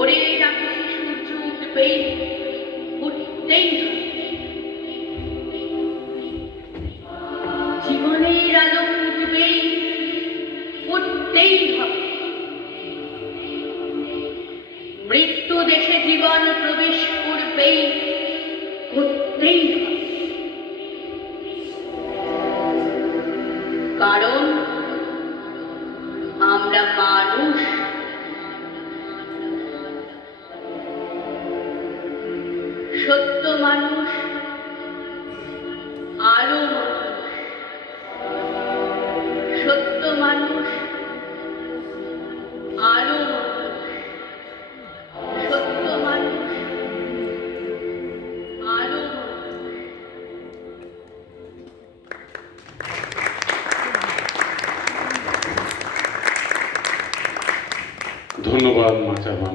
ভোরের আকাশে সূর্য উঠবেই, উঠতেই হবে। জীবনের আলো ফুটবেই, ফুটতেই হবে। মৃত্যু দেশে জীবন প্রবেশ করবেই, করতেই হবে। কারণ আমরা মানুষ। সত্য মানুষ, আলো মানুষ। সত্য মানুষ, আলো মানুষ। সত্য মানুষ, আলো মানুষ। ধন্যবাদ মাচার মানুষ।